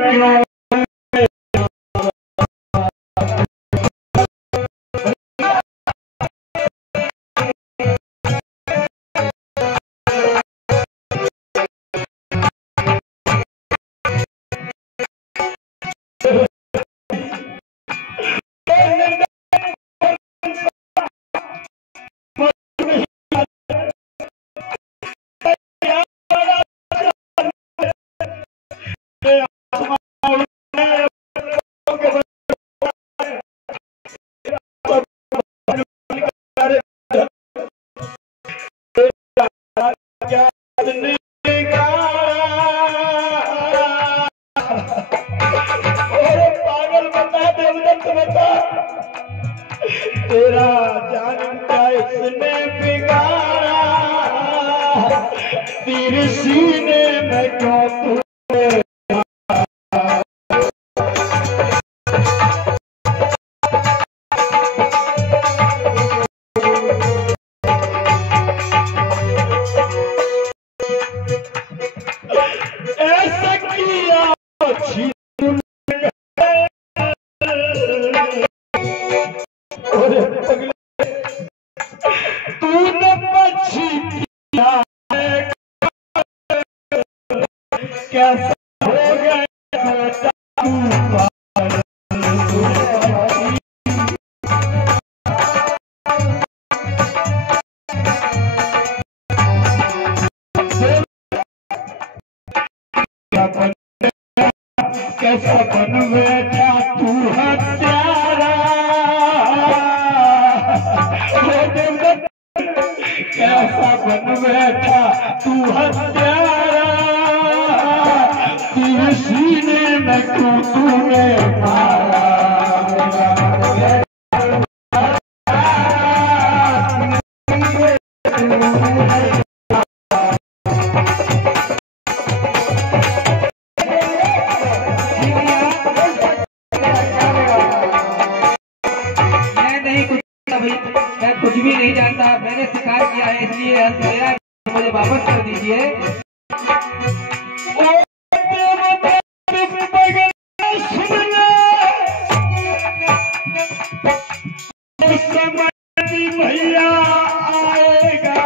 क्यों तेरा जान क्या इसने बिगाड़ा, तेरे सीने में क्यों तू ऐसा किया तूने पक्षी किया कैसा हो गया कैसा बन बैठा तू हत्यारा, कैसा बन बैठा तू हत्यारा, तेरे सीने में क्यों तूने मारा। मैं कुछ भी नहीं जानता, मैंने शिकार किया है इसलिए मुझे वापस कर दीजिए। भैया आएगा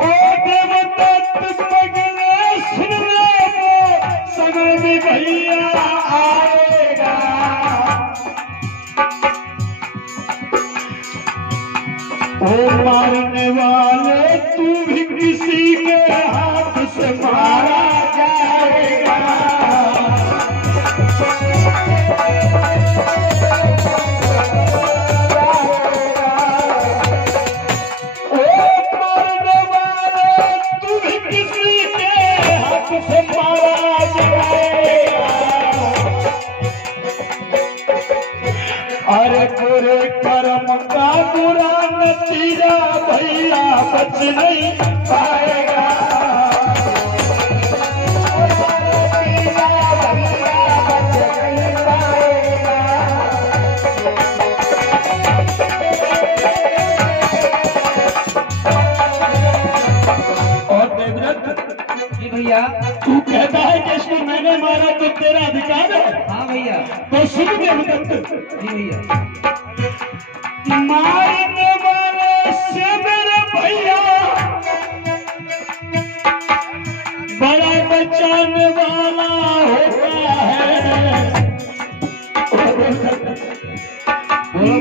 ओ देवदत्त पगले सुनने समय भी भैया आएगा। ओ मारने वाले तू भी किसी के हाथ से मारा जाएगा। ओ मारने वाले तू भी किसी के हाथ से मारा जाएगा। अरे पूरे कर्म का बुरा नतीजा भैया बच नहीं पाएगा। और देवदत्त जी भैया। तू कहता है कि इसको मैंने मारा तो तेरा अधिकार है। हाँ भैया। तो सुन देवदत्त। जी भैया। मारने वाले से मेरे भैया बड़ा बचाने वाला होता है।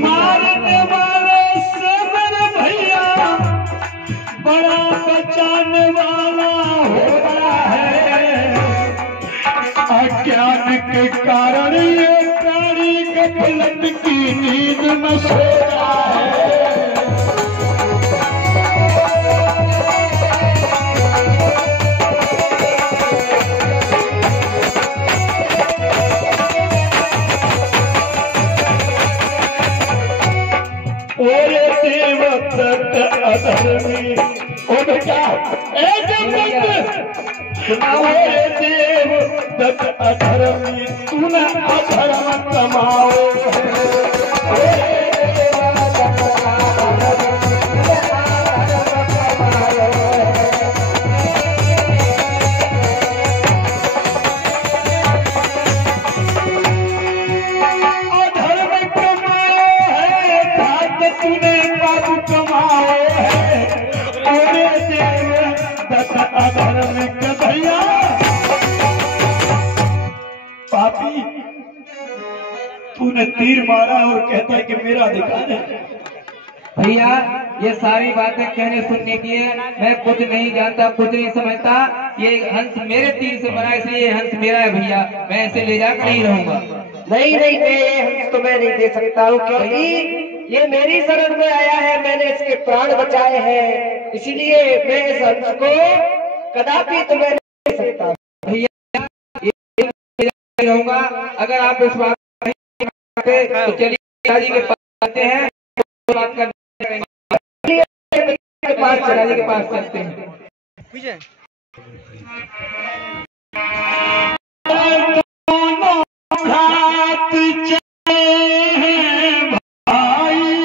मारने वाले से मेरे भैया बड़ा बचाने वाला होता है। अज्ञान के कारण ये प्राणी गफलत की नींद में सो रहा है। ओरे देवदत्त अधर्मी ओ बेटा ए देवदत्त ओरे देवदत्त अधर्मी तूने अधर्म कमाओ है। में तीर मारा और कहता है कि मेरा अधिकार है। भैया ये सारी बातें कहने सुनने की है। मैं कुछ नहीं जानता, कुछ नहीं समझता। ये हंस मेरे तीर से बना, इसलिए ये हंस मेरा है भैया। मैं इसे ले जाकर नहीं रहूंगा। नहीं नहीं, ये हंस तो मैं नहीं दे सकता हूँ, क्योंकि ये मेरी शरण में आया है, मैंने इसके प्राण बचाए हैं, इसीलिए मैं इस हंस को कदापि तो मैं नहीं दे सकता भैया। ये रहूंगा। अगर आप इस बात नहीं मानते तो चलिए पिताजी के पास आते हैं, बात करने के पास पिताजी के पास चलते हैं। आज कचहरी आए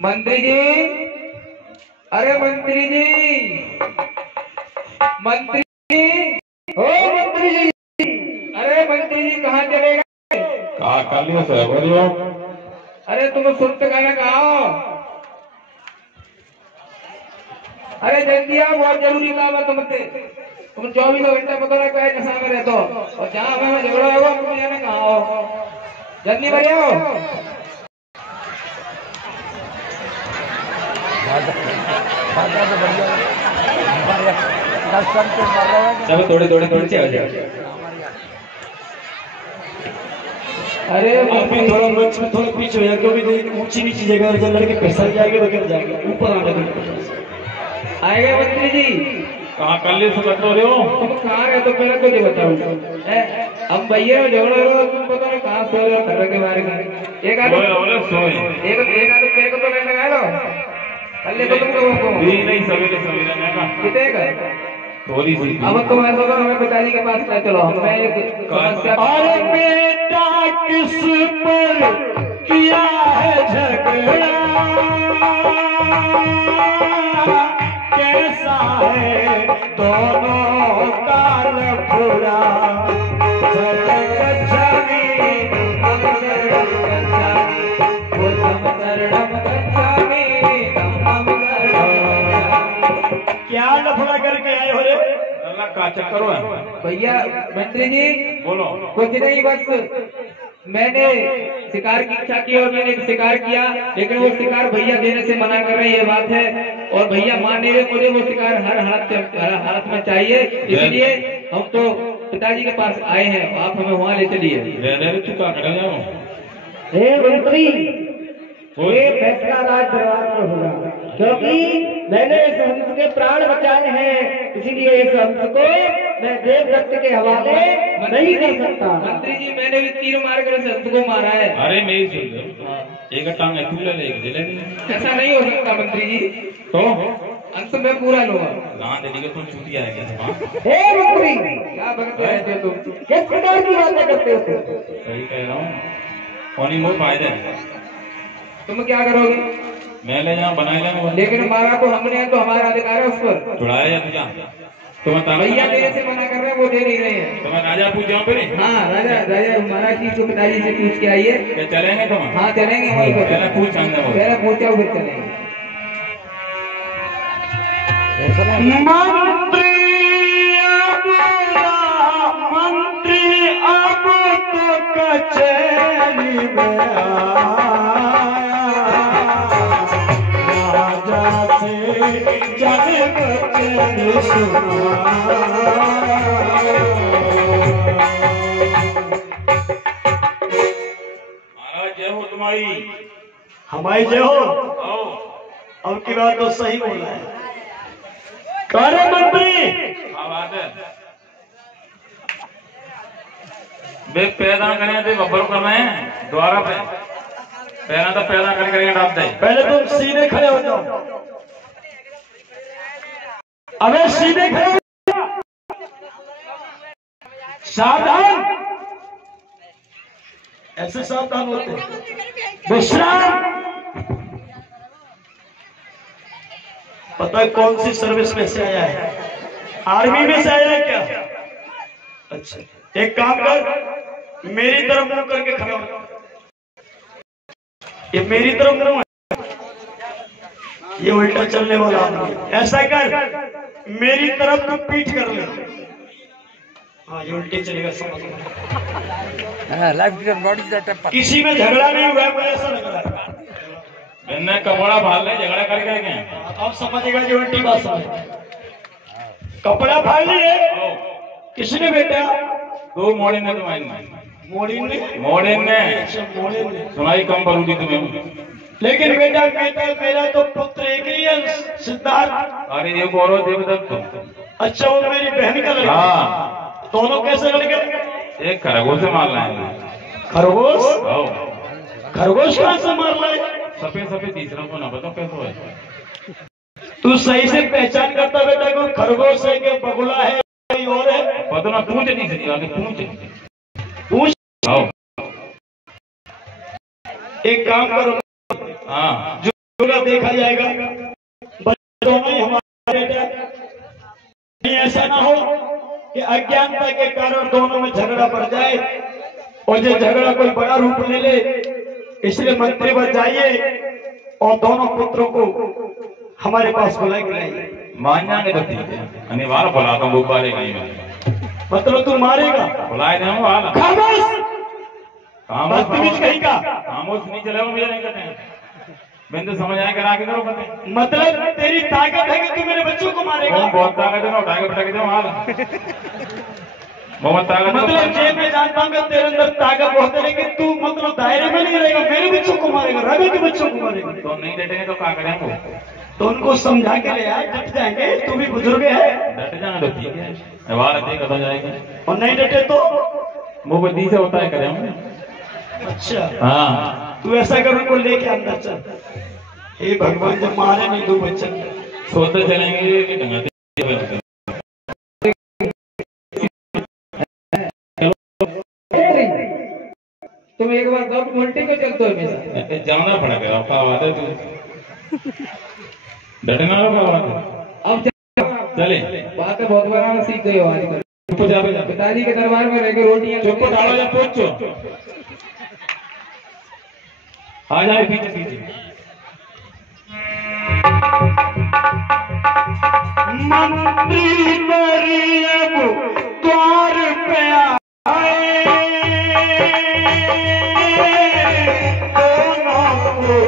मंत्री जी, अरे मंत्री जी, मंत्री जी, ओ मंत्री जी, अरे मंत्री जी कहाँ चले गए? कहा कर लियो सर, बोलियो। अरे तुम सुनते गाना गाओ। अरे जल्दी आओ, बहुत जरूरी काम है तुमसे। तुम 24 घंटे पता ना क्या नशा में रहते हो, और जहाँ हमें झगड़ा होगा तुम जाना कहाँ हो। जल्दी बढ़ जाओ। सब थोड़े थोड़े थोड़े से आ जाओ। अरे आप भी थोड़ा मंच में थोड़ा पीछे हो जाए, क्योंकि ऊंची नीची जगह जब लड़के फिसल जाएंगे तो गिर जाएंगे, ऊपर आने दो। आएगा मंत्री जी। कहाँ कर लियो सो कर रहे हो? तुम कहाँ रहे तो पहले कुछ बताओ। हम भैया झगड़ा हो, तुम पता नहीं कहाँ सो रहे हो घर के बारे में। एक आदमी मेरे को तो नहीं लगा लो, कल को तुमको नहीं सवेरे सवेरे ना कितने का थोड़ी सी। अब तुम ऐसा करो, हमें पिताजी के पास ले चलो। मैं एक समस्या। अरे बेटा किस पर किया है झगड़ा, कैसा है दोनों का लफड़ा। क्या लफड़ा करके आए हो रे? अल्लाह का चक्कर है भैया। मंत्री जी बोलो। कुछ नहीं, बस मैंने शिकार की इच्छा की और मैंने शिकार किया, लेकिन वो शिकार भैया देने से मना कर रहे हैं, ये बात है। और भैया मान नहीं रहे, मुझे वो शिकार हर हालत में चाहिए, इसलिए हम तो पिताजी के पास आए हैं, आप हमें वहाँ ले चलिए। चुका कर जाओ। हे मंत्री, ये फैसला राज दरबार में होगा, क्योंकि मैंने इस हंस के प्राण बचाए हैं, इसीलिए इस हंस को मैं देवदत्त के हवाले नहीं कर सकता। मंत्री जी मैंने भी तीर मार कर इस हंस को मारा है। अरे मेरी सुन, एक टांग है तू ले ले। ऐसा नहीं हो सकता मंत्री जी, तो अंत में पूरा लूंगा। कहाँ दे तुम छुट्टियाँ है क्या? हे मंत्री, क्या बकते रहते हो तुम? किस प्रकार की बातें करते हो? सही कह रहा हूँ, पानी बहुत फायदे है। तुम क्या करोगे? मैं ले जाऊँ बनाए जाऊँ, लेकिन मारा तो हमने है, तो हमारा अधिकार है उस पर। छुड़ाया या तुझा तो भैया देने से मना कर रहे हैं, वो दे नहीं रहे हैं। तो मैं राजा पूछ जाऊँ फिर। हाँ राजा महाराज जी को पिताजी से पूछ के आइए। क्या चलेंगे तुम? हाँ चलेंगे, वहीं पर पहले पूछ आना वो। पहले पूछा फिर चलेंगे। मंत्री अब तो कचहरी में आया, राजा से जय हो तुम्हारी। हमारी जय हो। अब की बात तो सही बोला है। कार्य मंत्री बात है वे पैदा करने थे बब्बर कर रहे हैं द्वारा पे पहला तो पैदा करके डाल दे। पहले तुम सीधे खड़े हो जाओ। अबे सीधे खड़े हो जाओ। सावधान, ऐसे सावधान होते। विश्राम। पता है कौन सी सर्विस में से आया है? आर्मी में से आया है क्या? अच्छा, एक काम कर, मेरी तरफ मुंह करके खड़ा हो। ये मेरी तरफ मुंह है, ये उल्टा चलने वाला आदमी। ऐसा कर, मेरी तरफ तो पीठ कर ले। हाँ, ये उल्टे चलेगा, समझ में। किसी में झगड़ा नहीं हुआ है, मुझे ऐसा लग रहा है। मैंने कपड़ा फाड़ ले झगड़ा करके गए। अब समझेगा जो उल्टी बात समझ। कपड़ा फाड़ लिए किसने बेटा? दो मोड़े ने तुम्हारी मोड़ी ने सुनाई कम करूंगी तुम्हें। लेकिन बेटा मेरा तो पुत्र एक ही है, सिद्धार्थ। अरे ये गौरव देवदत्त। अच्छा, वो मेरी बहन का लड़का। हाँ, दोनों कैसे लड़के? एक खरगोश से मार लाए। खरगोश? खरगोश कहाँ से मार लाए? सफेद सफेद तीसरा को ना बताओ कैसे है। तू सही से पहचान करता बेटा को खरगोश है कि बगुला है कोई और है? पता ना, पूछ नहीं सकती आगे पूछ। एक काम करो, हाँ जो देखा जाएगा दोनों ही हमारे बेटा। नहीं ऐसा ना हो कि अज्ञानता के कारण दोनों में झगड़ा बढ़ जाए और जो झगड़ा कोई बड़ा रूप ले ले। इसलिए मंत्री बन जाइए और दोनों पुत्रों को हमारे पास बुलाए के लाइए। मान जाएंगे तो ठीक है, अनिवार्य बुलाता हूँ। बुखारे कहीं में मतलब तू मारेगा? बुलाए दे वाला खामोश, खामोश कहीं का खामोश नहीं चलेगा। मुझे नहीं कहते हैं, मैंने तो समझ आया करा के करो कहते। मतलब तेरी ताकत है कि तू मेरे बच्चों को मारेगा? बहुत ताकत है ना, उठा के बैठा के दो हाल बहुत ताकत। मतलब जेब में जानता हूँ तेरे अंदर ताकत बहुत है, लेकिन तू मतलब दायरे में नहीं रहेगा, मेरे बच्चों को मारेगा, रवि के बच्चों को मारेगा। तो नहीं डटेंगे तो क्या करेंगे? तो उनको समझा के ले यार, डट जाएंगे। तू भी बुजुर्ग है। डट जाना तो ठीक है, वाल हो जाएगा। और नहीं डटे तो मुंह पर दी से होता है करें। अच्छा हाँ, तू ऐसा कर, उनको लेके अंदर चल। हे भगवान, जब मारे नहीं दो बच्चे सोते चलेंगे कि तुम एक बार कहो उल्टे पे चलते हो हमेशा। जाना पड़ेगा। आपका आवाज है, तू डटना होगा। अब चले बात है, बहुत बार हम सीख गए हो आजकल। पिताजी के दरबार में रहकर रोटियां चुप डालो या पूछो। आ जाए पीछे पीछे। मंत्री मेरी अब द्वार पे आए, दोनों को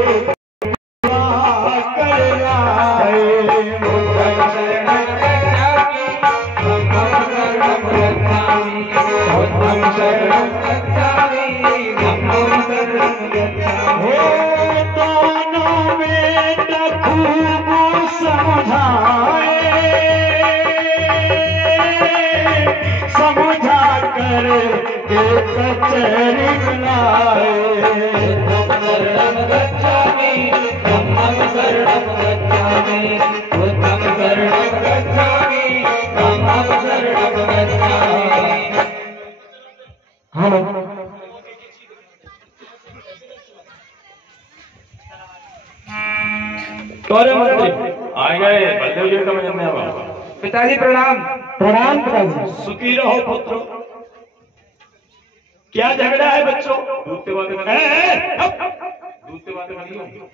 कर लाए। दोनों बेटा खूब समझाए, समझा कर एक कचहरी लाए। आ गए बलदेव जी का मजन में। पिताजी प्रणाम। प्रणाम पिताजी। सुखी रहो पुत्रो। क्या झगड़ा है बच्चों? दूध से बातें करिए।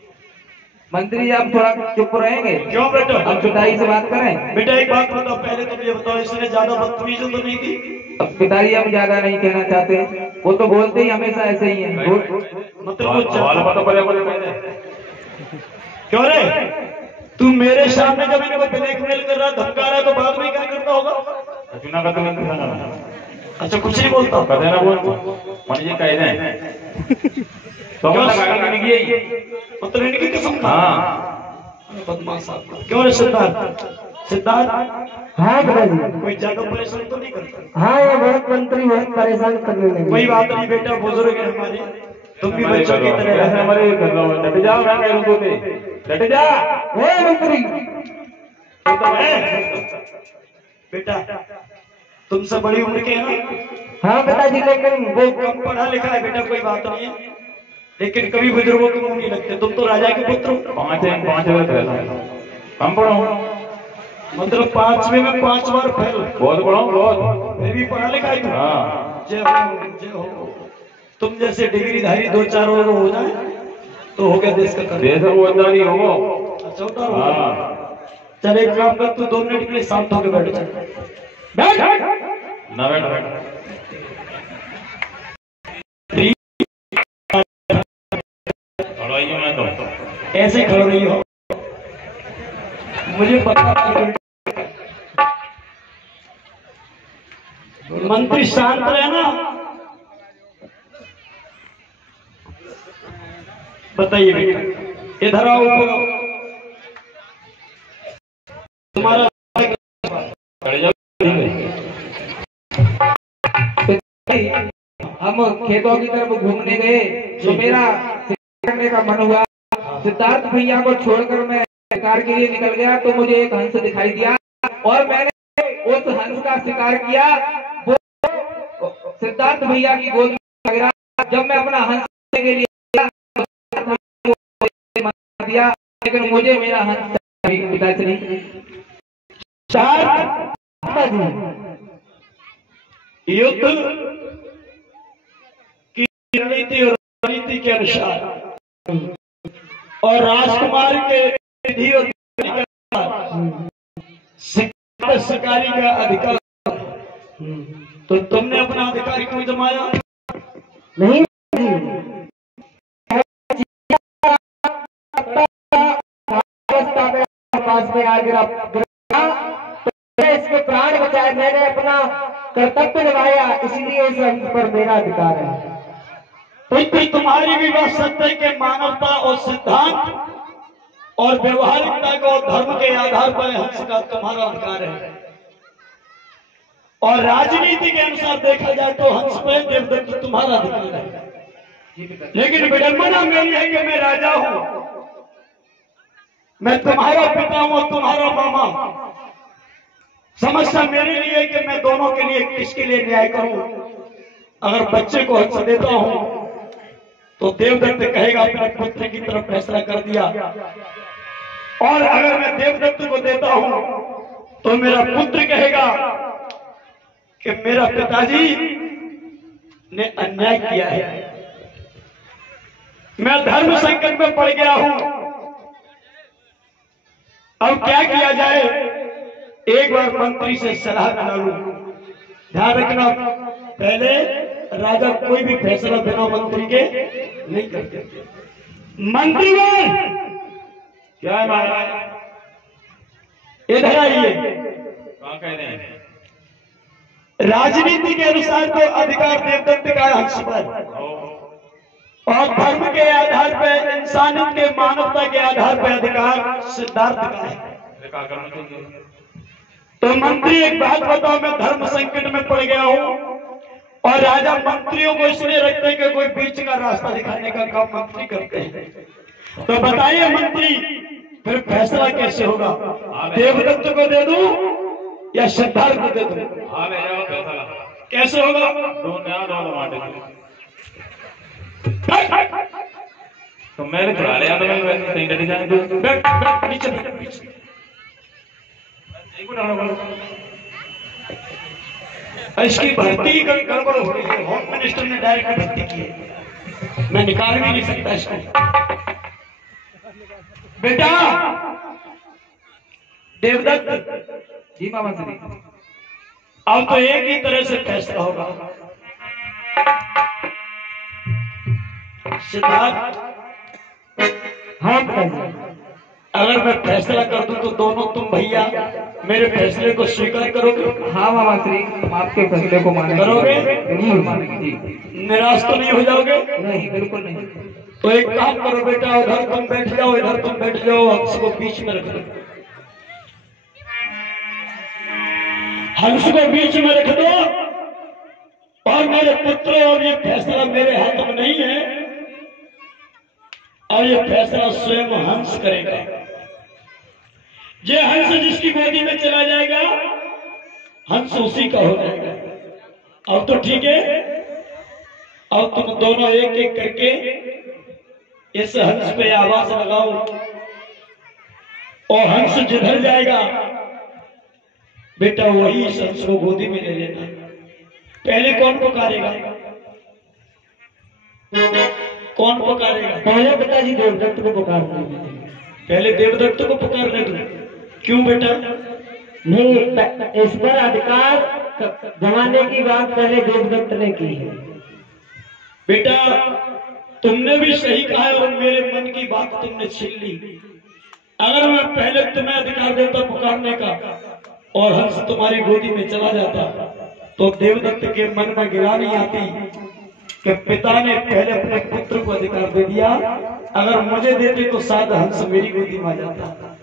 मंत्री आप थोड़ा चुप रहेंगे? क्यों बेटा? अब पिताजी से बात करें। बेटा एक बात बताओ, पहले तुम ये बताओ, इसने ज्यादा बदतमीजी तो नहीं की? अब पिताजी हम ज्यादा नहीं कहना चाहते, वो तो बोलते ही हमेशा ऐसे ही है। मतलब वो वाल पता पड़े पड़े क्यों रे? तू मेरे सामने जब इनको ब्लैकमेल कर रहा, धमका रहा, तो बाद में क्या करता होगा? चुना का तुम्हें दिखाना। अच्छा कुछ नहीं बोलता। कहते ना बोल मन जी कह दें तो हम लगा के निकली मतलब इनकी कसम। हाँ बदमाश साहब। क्यों रे सिद्धार्थ? सिद्धार्थ हाँ पिताजी। कोई ज्यादा परेशान तो नहीं करता? हाँ ये बहुत मंत्री बहुत परेशान करने लगे। कोई बात नहीं बेटा, बुजुर्ग है हमारे, तुम भी बच्चों की तरह रहना। हमारे कर लो, डट जाओ, मैं कह रहा हूं डट जा। हे मंत्री तो बेटा तुमसे बड़ी उम्र के हैं ना? हाँ पिताजी, लेकिन वो कम पढ़ा लिखा है बेटा, कोई बात नहीं है, लेकिन कभी बुजुर्गों के मुंह नहीं लगते। तुम तो राजा के पुत्र हो। 5 हम पढ़ो, मतलब 5वें में 5 बार फेल। बहुत पढ़ो बहुत। मैं भी पढ़ा लिखा ही। हाँ जय हो जय हो। तुम जैसे डिग्रीधारी 2-4 और हो जाए तो हो गया देश का कर। देश वो अंदर ही हो। चौथा हाँ चल एक काम कर, तू 2 मिनट के लिए शांत होकर बैठ जा। बैठ ना बैठ मैं तो ऐसे खड़ो रही हो, मुझे पता है। मंत्री शांत रहे ना। बताइए बेटा, इधर आओ। तुम्हारा हम खेतों की तरफ घूमने गए तो मेरा शिकार करने का मन हुआ। सिद्धार्थ भैया को छोड़कर मैं शिकार के लिए निकल गया तो मुझे एक हंस दिखाई दिया और मैंने उस हंस का शिकार किया। वो सिद्धार्थ भैया की गोद में लग रहा। जब मैं अपना हंस के लिए दिया, लेकिन मुझे मेरा हंस पिताश्री युद्ध की रणनीति और रणनीति के अनुसार और राजकुमार के विधि और शिकारी का अधिकार, तो तुमने अपना अधिकार क्यों जमाया? नहीं पास में आ गिरा, इसके प्राण बचाए, मैंने अपना कर्तव्य निभाया, इसलिए इस हंस पर मेरा अधिकार है। पुत्र तुम्हारी भी बात सत्य है कि मानवता और सिद्धांत और व्यवहारिकता को धर्म के आधार पर हंस का तुम्हारा अधिकार है, और राजनीति के अनुसार देखा जाए तो हंस पर देवदत्त तुम्हारा अधिकार है। लेकिन विडंबना मेरी है कि मैं राजा हूं, मैं तुम्हारा पिता हूं और तुम्हारा मामा। समस्या मेरे लिए है कि मैं दोनों के लिए किसके लिए न्याय करूं। अगर बच्चे को हंस देता हूं तो देवदत्त कहेगा अपने पुत्र की तरफ फैसला कर दिया, और अगर मैं देवदत्त को देता हूं तो मेरा पुत्र कहेगा कि मेरा पिताजी ने अन्याय किया है, मैं धर्म संकट में पड़ गया हूं। अब क्या किया जाए? एक बार मंत्री से सलाह करा लूं। ध्यान रखना, पहले राजा कोई भी फैसला बिना मंत्री के नहीं करते। मंत्रीगण क्या है महाराज? इधर आइए। कहाँ कह रहे हैं? राजनीति के अनुसार तो अधिकार देवदत्त का है हंस पर, और धर्म के आधार पर, इंसानियत के मानवता के आधार पर अधिकार सिद्धार्थ का है। तो मंत्री एक बात बताओ, मैं धर्म संकट में पड़ गया हूं, और राजा मंत्रियों को इसलिए रखते हैं कि कोई बीच का रास्ता दिखाने का काम मंत्री करते हैं। तो बताइए मंत्री, फिर फैसला कैसे होगा? देवदत्त को दे दूं या सिद्धार्थ को दे दूं? कैसे होगा? तो मैंने चुरा लिया, तो मैं सही डट जाएंगे। नीचे नीचे इसकी भर्ती गड़बड़ हो गई है। होम मिनिस्टर ने डायरेक्ट भर्ती की है, मैं निकाल भी नहीं सकता इसको। बेटा देवदत्त जी मामा श्री, अब तो एक ही तरह से फैसला होगा। सिद्धार्थ, हाँ पिताजी। अगर मैं फैसला कर दूं तो दोनों तुम भैया मेरे फैसले को स्वीकार करोगे? हाँ मामा श्री, हम आपके फैसले को मानेंगे। करोगे? बिल्कुल मानेंगे जी। निराश तो नहीं हो जाओगे? नहीं, बिल्कुल नहीं। तो एक काम करो बेटा, उधर तुम बैठ जाओ, इधर तुम बैठ जाओ, हंस को बीच में रख दो। हंस को बीच में रख दो। और मेरे पुत्र, और ये फैसला मेरे हाथ में नहीं है, और ये फैसला स्वयं हंस करेगा। ये हंस जिसकी गोदी में चला जाएगा, हंस उसी का हो जाएगा। अब तो ठीक है, अब तुम दोनों एक एक करके इस हंस पे आवाज लगाओ, और हंस जिधर जाएगा बेटा वही इस हंस को गोदी में ले लेना। पहले कौन पुकारेगा? कौन पुकारेगा? पहले पिताजी देवदत्त को पुकार दीजिए। पहले देवदत्त को पुकारने दो। क्यों बेटा? नहीं, इस पर अधिकार जमाने की बात पहले देवदत्त ने की है। बेटा तुमने भी सही कहा है, और मेरे मन की बात तुमने छीन ली। अगर मैं पहले तुम्हें अधिकार देता पुकारने का और हंस तुम्हारी गोदी में चला जाता, तो देवदत्त के मन में गिरा नहीं आती कि पिता ने पहले अपने पुत्र को अधिकार दे दिया। अगर मुझे देते तो शायद हंस मेरी गोदी में आ जाता।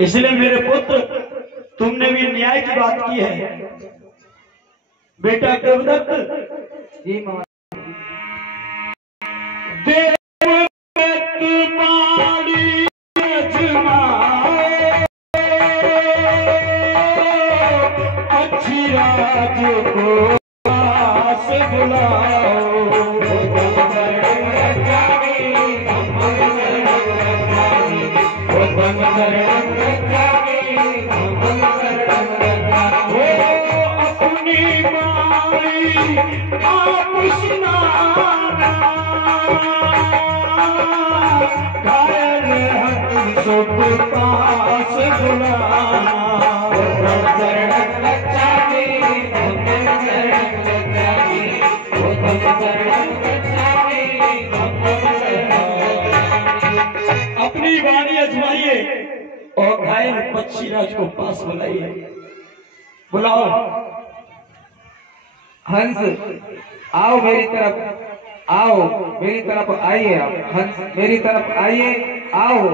इसलिए मेरे पुत्र, तुमने भी न्याय की बात की है। बेटा देवदत्त जी मामा। अपनी वाणी अजमाइए और घायल पक्षीराज को पास बुलाइए। बुलाओ। हंस आओ मेरी तरफ, आओ मेरी तरफ आइए। आप हंस मेरी तरफ आइए, आओ।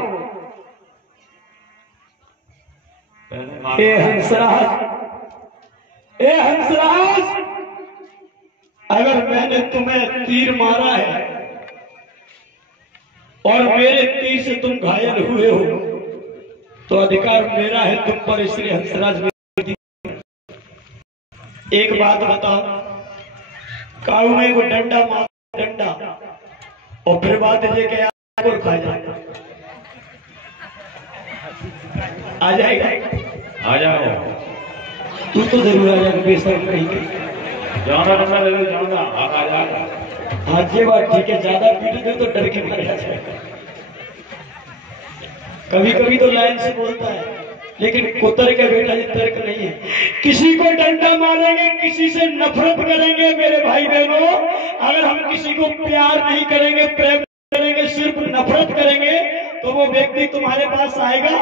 ए हंसराज, ए हंसराज, अगर मैंने तुम्हें तीर मारा है और मेरे तीर से तुम घायल हुए हो, तो अधिकार मेरा है तुम पर। इसलिए हंसराज, एक बात बताओ, काऊ को डंडा मार, डंडा, और फिर बात ये कि और खा जाएगा, आ जाएगा? आ जाओ। तू तो जरूर आ जाएगा, बेशक नहीं। जाना डंडा ले लो, जाना आ जाएगा। हाँ ये बात ठीक है, ज्यादा पीट दे तो डर के मारे आ जाएगा। कभी कभी तो लाइन से बोलता है, लेकिन कुतर का बेटा ये तर्क नहीं है। किसी को डंडा मारेंगे, किसी से नफरत करेंगे मेरे भाई बहनों। अगर हम किसी को प्यार नहीं करेंगे, प्रेम करेंगे, सिर्फ नफरत करेंगे, तो वो व्यक्ति तुम्हारे पास आएगा?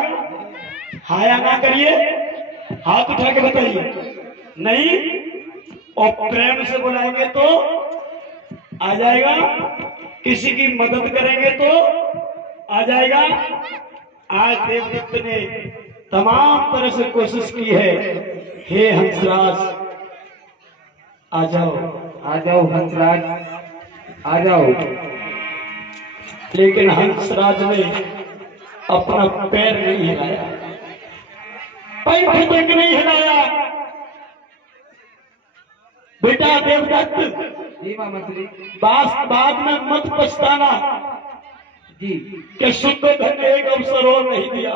हाया ना करिए, हाथ उठा के बताइए। नहीं, और प्रेम से बुलाएंगे तो आ जाएगा, किसी की मदद करेंगे तो आ जाएगा। आज देवदत्त ने तमाम तरह से कोशिश की है। हे हंसराज, आ जाओ, आ जाओ हंसराज, आ जाओ। लेकिन हंसराज ने अपना पैर नहीं हिलाया, पैर तक नहीं हिलाया। बेटा देवदत्त, जी मामा श्री। बाद में मत पछताना जी कि शुद्धोधन ने एक अवसर और नहीं दिया।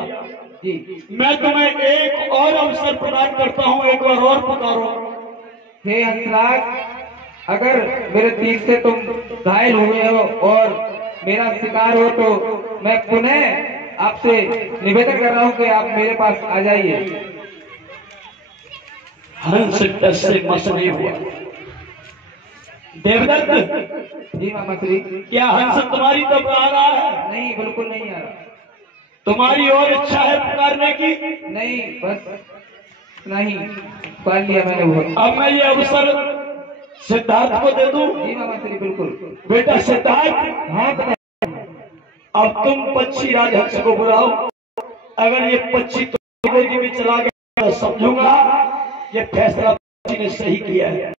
जी, मैं तुम्हें एक और अवसर प्रदान करता हूं, एक बार और पुकारो। हे हंसराज, अगर मेरे तीर से तुम घायल हुए हो और मेरा शिकार हो, तो मैं पुनः आपसे निवेदन कर रहा हूं कि आप मेरे पास आ जाइए। हंस टस से मस नहीं हुआ। देवदत्त, जी मामा श्री। क्या हंस तुम्हारी तरफ आ रहा है? नहीं, बिल्कुल नहीं आ रहा। तुम्हारी और इच्छा है पुकारने की? नहीं, बस नहीं, पाल लिया मैंने बहुत। अब मैं ये अवसर सिद्धार्थ को दे दूं? जी मामा श्री, बिल्कुल। बेटा सिद्धार्थ, हाँ पता अब तुम पक्षी राजहंस को बुलाओ। अगर ये पक्षी तुम्हारी गोदी में चला गया तो समझूंगा ये फैसला पक्षी ने सही किया है।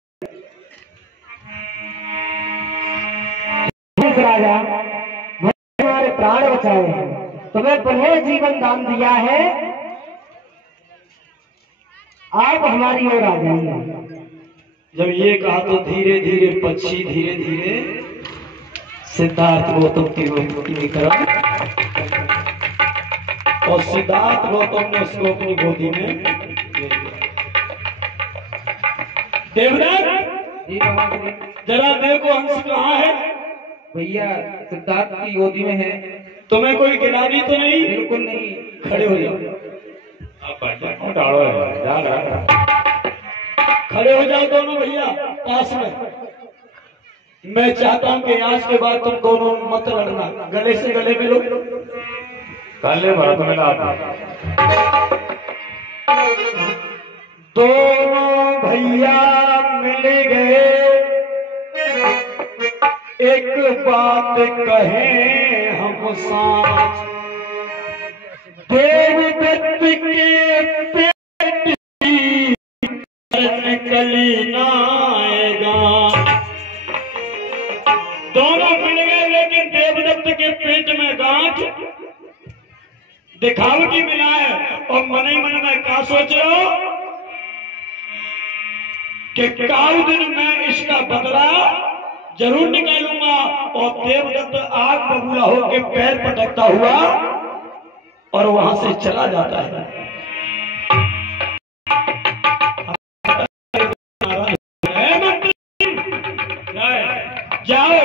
राजा, हमारे प्राण बचाए हैं, तुम्हें पुनः जीवन दान दिया है, आप हमारी ओर आ जाइए। जब ये कहा तो धीरे धीरे पक्षी धीरे धीरे सिद्धार्थ गौतम की गोदी में करा और सिद्धार्थ गौतम ने उसको अपनी गोदी में ले लिया। देवदत्त, जी मामा श्री। जरा देखो हंस कहाँ है? भैया सिद्धार्थ की गोदी में है। तुम्हें कोई गिरानी तो नहीं? बिल्कुल नहीं। खड़े हो जाओ, खड़े हो जाओ दोनों भैया पास में। मैं चाहता हूं कि आज के बाद तुम दोनों मत लड़ना, गले से गले मिलो। काले भरत में दोनों भैया मिल गए, एक बात कहें हम साथ, देवदत्त के पेट की निकली ना आएगा। दोनों मिल गए लेकिन देवदत्त के पेट में गांठ दिखावटी मिला है। और मन ही मन में क्या सोच रहे हो कि काल दिन में इसका बदला जरूर निकालूंगा। और देवदत्त आग बबूला होकर पैर पटकता हुआ और वहां से चला जाता है। जाओ,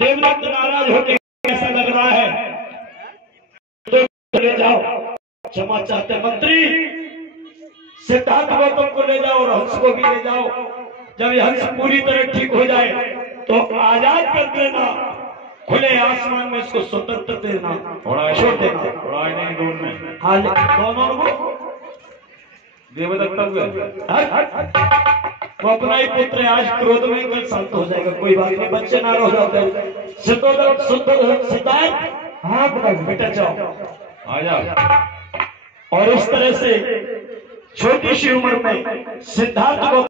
देवदत्त नाराज होकर कैसा लग रहा है तो चले जाओ। क्षमा चाहते मंत्री, सिद्धार्थ गौतम को ले जाओ और हंस को भी ले जाओ। जब ये हंस पूरी तरह ठीक हो जाए तो आजाद कर देना, खुले आसमान में इसको स्वतंत्र देना, छोड़ देना। नहीं दूर में हाँ, दोनों को देवदत्त वो अपना ही पुत्र है, आज क्रोध में कल शांत हो जाएगा, कोई बात नहीं, बच्चे ना रो जाते। सिद्धार्थ, हाँ पता बेटा जाओ आ जाओ। और इस तरह से छोटी सी उम्र में सिद्धार्थ को